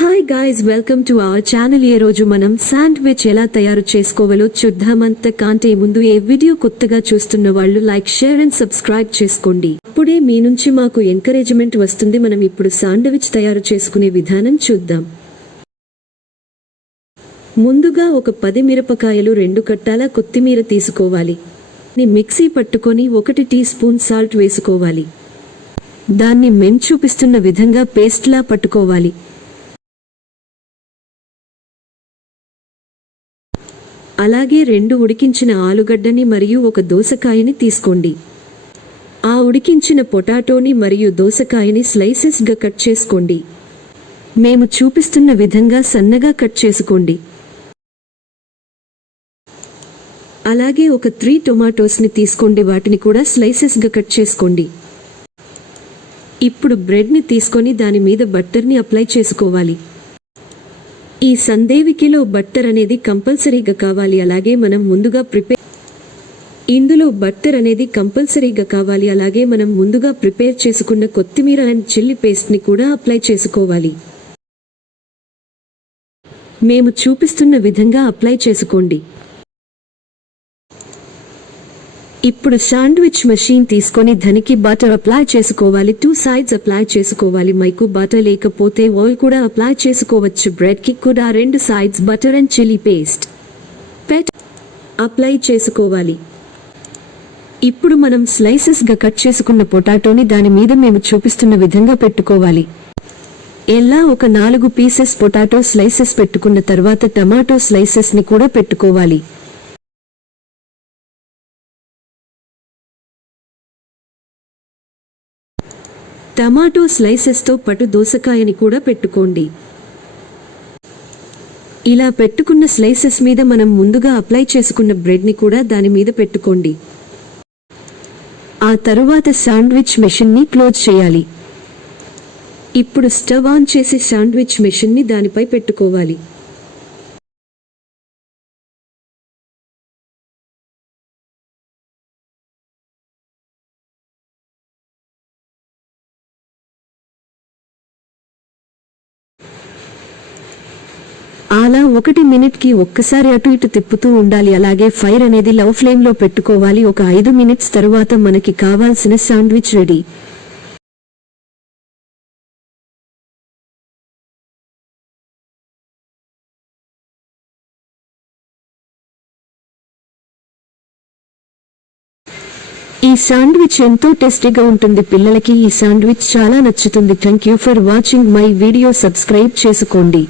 Hi guys, welcome to our channel. ఈ రోజు మనం శాండ్విచ్ ఎలా తయారు చేసుకోవాలో చూద్దామంత కంటే ముందు ఏ వీడియో కొత్తగా చూస్తున్న వాళ్ళు లైక్, షేర్ అండ్ సబ్స్క్రైబ్ చేసుకోండి. అప్పుడే మీ నుంచి మాకు ఎంకరేజ్మెంట్ వస్తుంది. మనం ఇప్పుడు శాండ్విచ్ తయారు చేసుకునే విధానం చూద్దాం. ముందుగా ఒక 10 మిరపకాయలు, 2 కట్టాల కొత్తిమీర తీసుకోవాలి. మిక్సీ పట్టుకొని 1 టీ స్పూన్ సాల్ట్ వేసుకోవాలి. దాన్ని మేము చూపిస్తున్న విధంగా పేస్ట్లా పట్టుకోవాలి. అలాగే 2 ఉడికించిన ఆలుగడ్డని మరియు 1 దోసకాయని తీసుకోండి. ఆ ఉడికించిన పొటాటోని మరియు దోసకాయని స్లైసెస్గా కట్ చేసుకోండి. మేము చూపిస్తున్న విధంగా సన్నగా కట్ చేసుకోండి. అలాగే 3 టొమాటోస్ని తీసుకోండి, వాటిని కూడా స్లైసెస్గా కట్ చేసుకోండి. ఇప్పుడు బ్రెడ్ని తీసుకొని దాని మీద బట్టర్ని అప్లై చేసుకోవాలి. ఈ సందేవికిలో బట్టర్ అనేది కంపల్సరీగా కావాలి. అలాగే మనం ముందుగా ప్రిపేర్ చేసుకున్న కొత్తిమీర అండ్ చిల్లీ పేస్ట్ని కూడా అప్లై చేసుకోవాలి. మేము చూపిస్తున్న విధంగా అప్లై చేసుకోండి. ఇప్పుడు శాండ్విచ్ మెషిన్ తీసుకొని దానికి బటర్ అప్లై చేసుకోవాలి. 2 సైడ్స్ అప్లై చేసుకోవాలి. మీకు బటర్ లేకపోతే ఆయిల్ కూడా అప్లై చేసుకోవచ్చు. బ్రెడ్కి కూడా 2 sides butter and chilli paste apply చేసుకోవాలి. ఇప్పుడు మనం స్లైసెస్గా కట్ చేసుకున్న పొటాటోని దాని మీద మేము చూపిస్తున్న విధంగా పెట్టుకోవాలి. ఎలా ఒక 4 పీసెస్ పొటాటో స్లైసెస్ పెట్టుకున్న తర్వాత టమాటో స్లైసెస్ని కూడా పెట్టుకోవాలి. టమాటో స్లైసెస్తో పాటు దోసకాయని కూడా పెట్టుకోండి. ఇలా పెట్టుకున్న స్లైసెస్ మీద మనం ముందుగా అప్లై చేసుకున్న బ్రెడ్ని కూడా దాని మీద పెట్టుకోండి. ఆ తరువాత శాండ్విచ్ మెషిన్ని క్లోజ్ చేయాలి. ఇప్పుడు స్టవ్ ఆన్ చేసి శాండ్విచ్ మెషిన్ని దానిపై పెట్టుకోవాలి. అలా 1 మినిట్కి ఒక్కసారి అటు ఇటు తిప్పుతూ ఉండాలి. అలాగే ఫైర్ అనేది లో ఫ్లేమ్లో పెట్టుకోవాలి. ఒక 5 మినిట్స్ తరువాత మనకి కావాల్సిన శాండ్విచ్ రెడీ. ఈ శాండ్విచ్ ఎంతో టేస్టీగా ఉంటుంది. పిల్లలకి ఈ శాండ్విచ్ చాలా నచ్చుతుంది. Thank you for watching my video. Subscribe చేసుకోండి.